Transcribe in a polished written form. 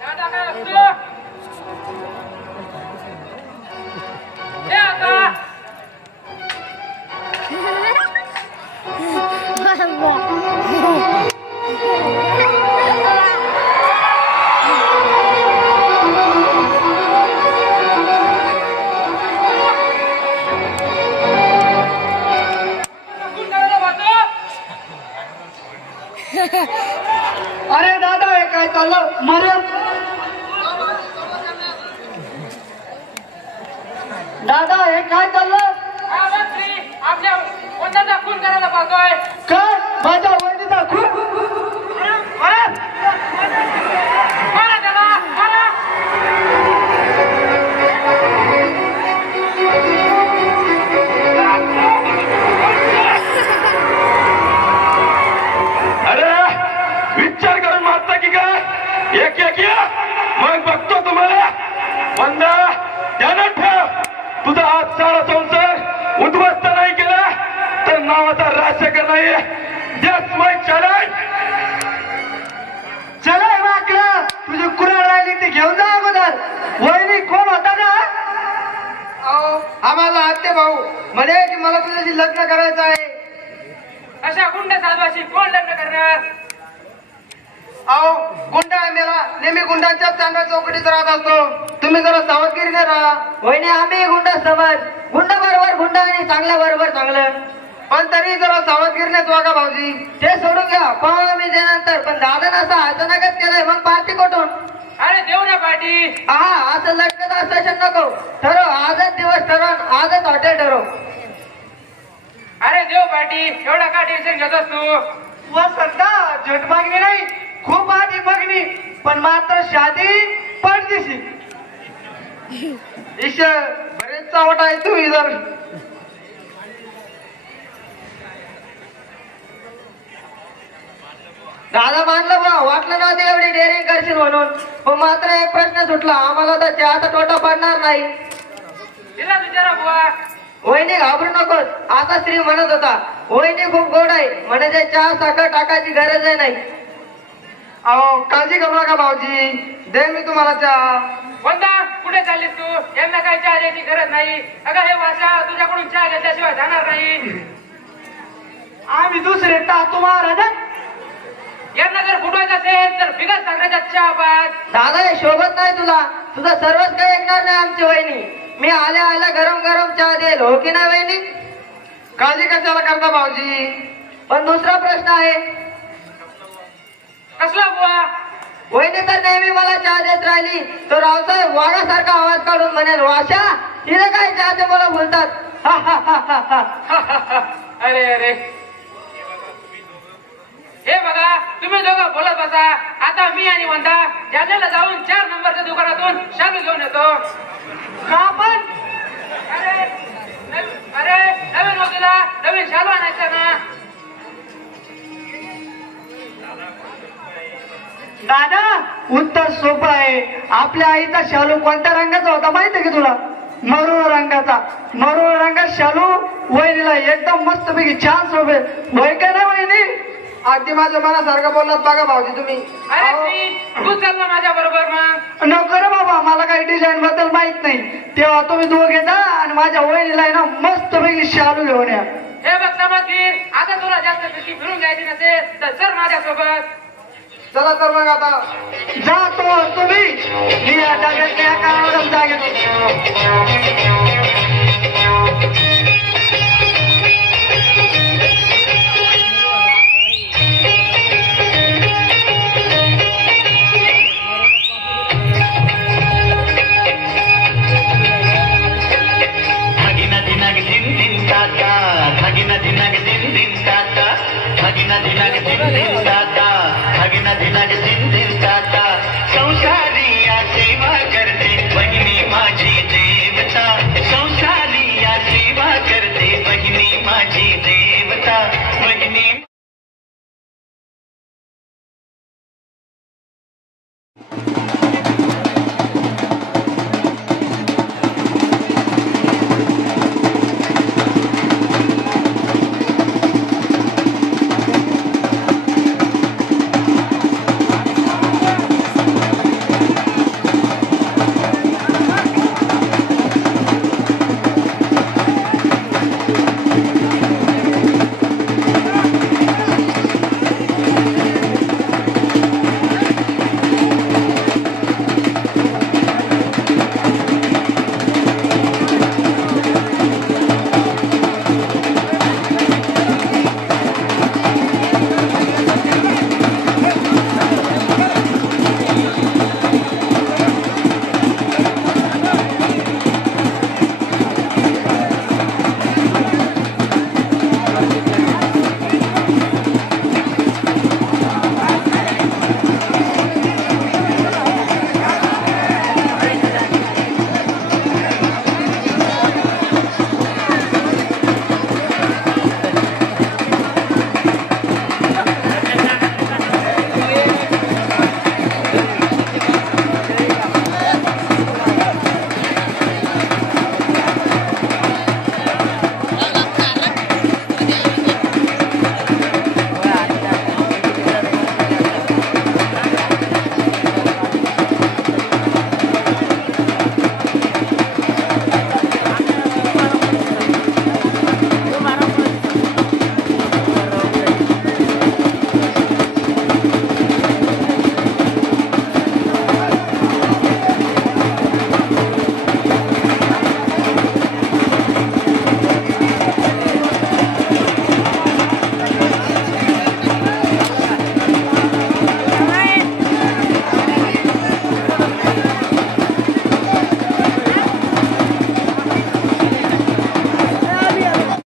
दादा काय असतो हे आता अरे दादा हे काय चाललं मरण दादा हे काय चाललं आपल्या कोणाचा खून करायला पाहतोय काय माझ्या वहिनीचा खून मारा त्याला मारा विचार करून मारता की काय एक एक या मग बघतो तुम्हाला वंदा ध्यानात ठेव तुझा हात सारा संसार उद्ध्वस्त नाही केला तर नावाचा राजशेखर नाही जस्ट माय चॅलेंज चला वाकलं तुझी कुऱ्हाड राहिली ती घेऊन जा अगोदर वहिनी कोण होता ना आम्हाला आत्ते भाऊ म्हणे की मला तुझ्याशी लग्न करायचं आहे अशा गुंड साधवाशी कोण लग्न करणार अहो गुंडा आहे मेला नेहमी गुंडांच्या चांगल्या चौकटीत राहत असतो तुम्ही जरा सावधगिरीने राहा वहिनी आम्ही गुंडा समज गुंडा बरोबर गुंडा आणि चांगल्या बरोबर चांगलं पण तरी जरा सावधगिरीनेच वागा भाऊजी ते सोडून घ्या पाहू आम्ही त्यानंतर पण दादा असं अचानकच केलंय मग पार्टी कुठून अरे देऊ ना पार्टी हा असं लटकत असं नको ठरव आजच दिवस ठरव आजच हॉटेल ठरव अरे देव पार्टी एवढा का टेन्शन घेतोस तू सध्या झट मागणी नाही खूप आधी बघणी पण मात्र शादी पडदिशी ईश्वर बरेच चावट आहे तू इधर दादा मानलं बा वाटलं नव्हतं एवढी डेअरिंग करशील म्हणून पण मात्र एक प्रश्न सुटला आम्हाला तर चहाचा तोटा पडणार नाही तिला विचारा बुवा वहिनी घाबरू नकोस आता स्त्री म्हणत होता वहिनी खूप गोड आहे म्हणजे चहा साखर टाकायची गरज नाही अहो काळजी करू नका भाऊजी दे मी तुम्हाला चहा कोणता कुठे चाललीस तू यांना काय चहा द्यायची गरज नाही अगं हे वाशा तुझ्याकडून चहा घेतल्याशिवाय जाणार नाही आम्ही दुसरे टाकतो महाराज यांना जर फुटवायचं असेल तर बिगर साखरेचा चहा पाच दादा हे शोभत नाही तुला तुझं सर्वच काही ऐकणार नाही आमची वहिनी मी आल्या आल्या गरम गरम चहा देईल हो की नाही वहिनी काळजी कशाला करता भाऊजी पण दुसरा प्रश्न आहे कसला बुवा वहिनी तर नेहमी मला चहा देत राहिली तो रावसाहेब वाघासारखा आवाज काढून म्हणेल वाशा तिने काय चहाचे मला बोलतात अरे अरे हे बघा तुम्ही दोघं बोलत बसा आता मी आणि वंदा जालन्याला जाऊन 4 नंबरच्या दुकानातून शालू घेऊन येतो का पण अरे नवीन वकीला नवीन शालू आणायचा ना दादा उत्तर सोपं आहे आपल्या आईचा शालू कोणत्या रंगाचा होता माहितीये की तुला मरुळ रंगाचा मरुळ रंगात शालू वहिनीला एकदम मस्त पैकी छान सोबे वय का नाही वहिनी अगदी माझ्या मनासारखं बोललात बघा भाऊजी तुम्ही अरे तू चल ना माझ्या बरोबर मग नको रे बाबा मला काही डिझाईन बद्दल माहित नाही तेव्हा तुम्ही दोघे जा आणि माझ्या वहिनीला आहे ना मस्त पैकी शालू घेऊन या हे बघ समाजवीर आता तुला जास्त पिशवी फिरून घ्यायची नसेल तर चल माझ्यासोबत चला तर मग आता जातो तुम्ही मी या जागेत या काळावर जागेत